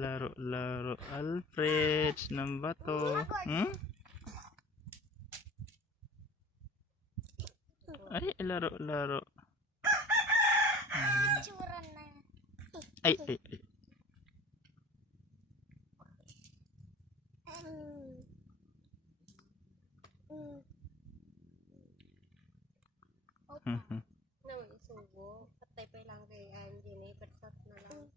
Laro-laro Alfred ng bato. Ay, laro-laro. Ay, ay, ay. Subo, patay pa lang kay Angie, patsat na lang.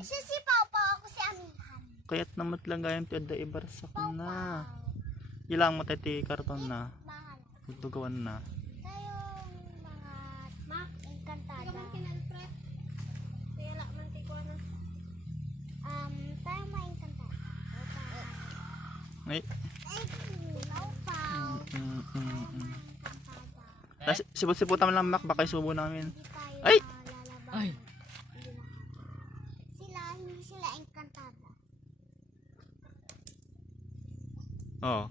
Sisipaw pa ako si Amihan. Kaya't namat lang gayang piyada ibarsak na. Ilang matati karton na. Mahal. Tutugawan na. Tayong mga engkantada. Ikaw man kinalfred. Kaya la man kay kuha na. Tayong mga engkantada. Ay. Pau-pau. Tapos sipot-siputan lang mak, baka isubo namin. Hindi tayo Ay! lalaban. Ay! Hindi sila engkantada. Oh.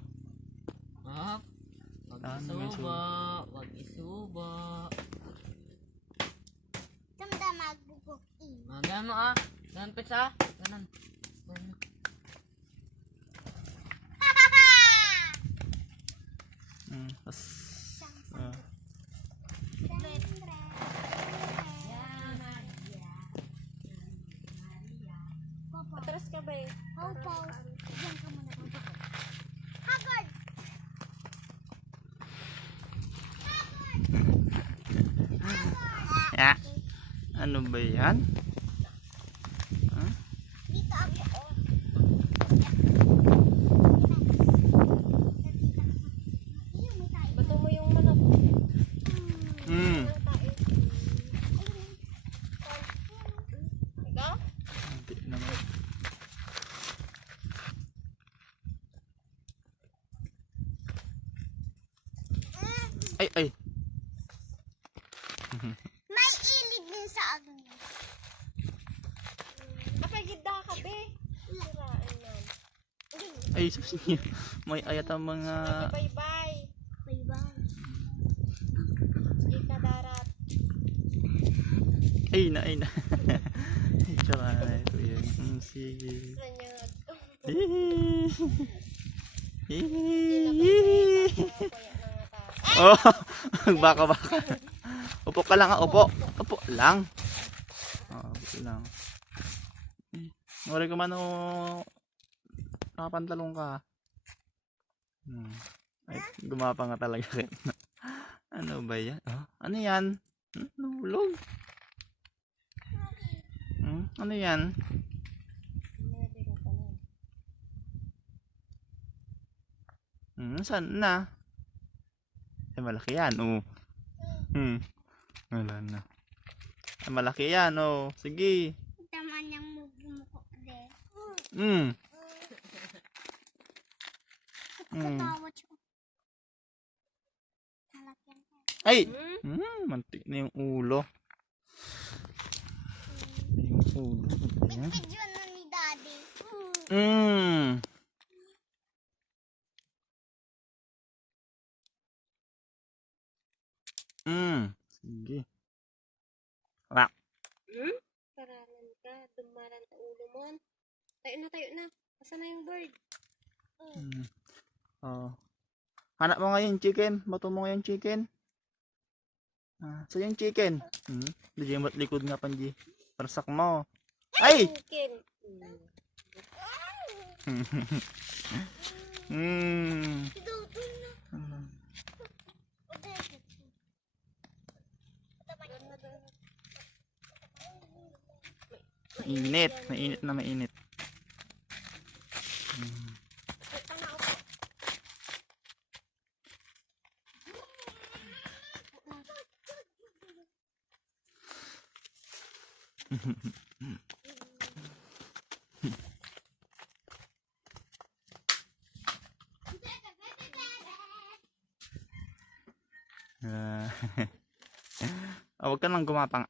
Wag Ano may isuba, wag isuba. Samda magbubuk-in. Ganun mo ah. Ganun pizza. Ganun. Tas, Atras ka ba eh? Pau-pau. Diyan ka muna. Haggard! ya. Ano ba yan? Dito ako. Bato mo yung manok. Hmm. Ang tae. Ikaw? Hindi naman. Ay, ay. May ilid din sa agni. Apagida ka be. Sirain man. Ay, susi. May ayat ang mga... Bye-bye. Bye-bye. Sige ka darat. Ay na, ay na. Tsaka na ito yan. Sige. Ranyag. Hihi. Kaya Hihi. nangata. Oh, baka-baka. Upo ka lang, upo. Upo lang. Oh, upo lang. Ngori ko man o nakapantalong ka. Ay, gumapa nga talaga rin. Ano ba yan? Oh, ano yan? Nahulog. Ano yan? Saan na? Ay, malaki yan, oh. Wala na. Ay, malaki yan, oh. Sige. Tama niyang bumukok din. Katawad siya. Nalakyan ka. Ay! Mantik na yung ulo. Yung ulo. Ayan. Video na ni Daddy. Sige. Wak. Paralan ka. Dumaran ta ulo mo. Tayo na, tayo na. Asa na yung bird? Oh. Hanap mo nga yung chicken. Bato mo nga yung chicken. So yung chicken. Hindi mo likod nga panji. Parsak mo. Ay! Chicken. Mainit. Mainit na mainit. Huwag ka nang gumapang